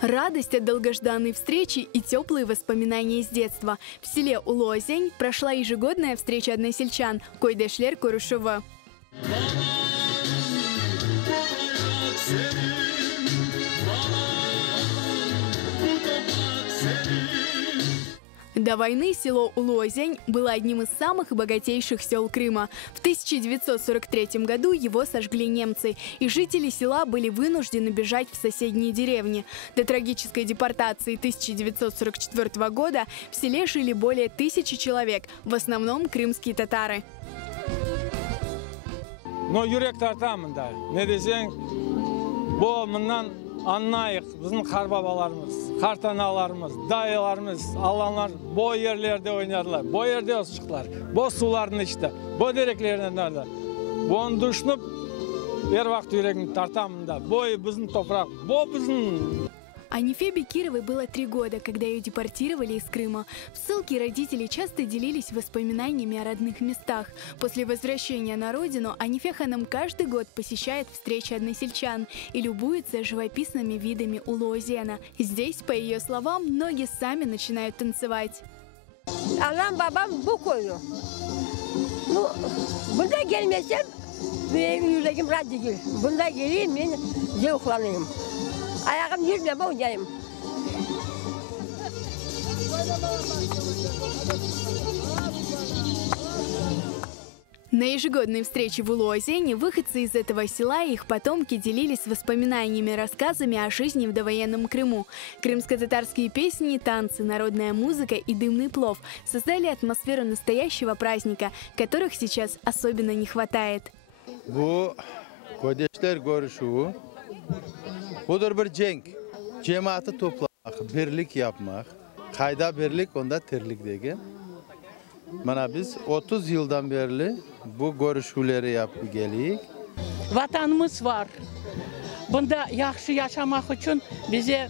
Радость от долгожданной встречи и теплые воспоминания из детства. В селе Улозень прошла ежегодная встреча односельчан Койдешлер Корушева. До войны село Улозень было одним из самых богатейших сел Крыма. В 1943 году его сожгли немцы, и жители села были вынуждены бежать в соседние деревни. До трагической депортации 1944 года в селе жили более 1000 человек, в основном крымские татары. Но юрек тартамын да. Не десең, бұл мындан аннайық біздің қарбабаларымыз, қартаналарымыз, дайыларымыз, алланлар бұл ерлерде ойнадылар, бұл ерде шықтылар, бұл суларын ішті, бұл дереклерінен әлі. Бұны дүшініп, ер вақыт юрегін тартамын да. Бұл біздің топырақ, бұл біздің... Анифе Бекировой было 3 года, когда ее депортировали из Крыма. В ссылке родители часто делились воспоминаниями о родных местах. После возвращения на родину Анифе ханым каждый год посещает встречи односельчан и любуется живописными видами Улозена. Здесь, по ее словам, многие сами начинают танцевать. Anam babam bu koydu. Bunda gelmesem benim yüreğim radyo. Bunda geleyim ben zevklanayım. Ayağım yürüme oynayayım. На ежегодной встрече в Улозене выходцы из этого села и их потомки делились воспоминаниями, рассказами о жизни в довоенном Крыму. Крымско-татарские песни, танцы, народная музыка и дымный плов создали атмосферу настоящего праздника, которых сейчас особенно не хватает. Budur bir cenk, cemaati toplamak, birlik yapmak, kayda birlik onda terlik degen. Mana biz 30 yıldan beri bu görüşmeleri yapıp geliyik. Vatanımız var. Bunda yaxşı yaşamak için bize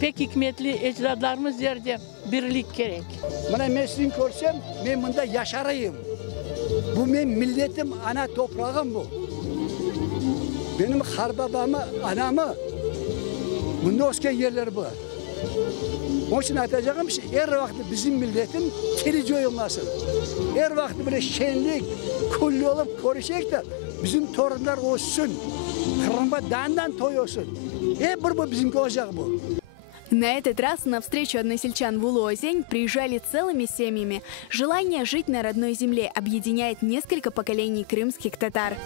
pek hikmetli ecdadlarımız yerde birlik gerek. Bana mesleğini görsem ben bunda yaşarayım. Bu benim milletim, ana toprağım bu. Benim harbabamı, anamı, bunda özgen yerleri var. Onun için atacağım şey, her vakti bizim milletin telici olmasın. Her vakti böyle şenlik, kulli olup konuşacak da bizim torunlar olsun. Kırımba dandan toy olsun. Hep bu bizim olacak bu. На этот раз на встречу односельчан в Улозень приезжали целыми семьями. Желание жить на родной земле объединяет несколько поколений крымских татар.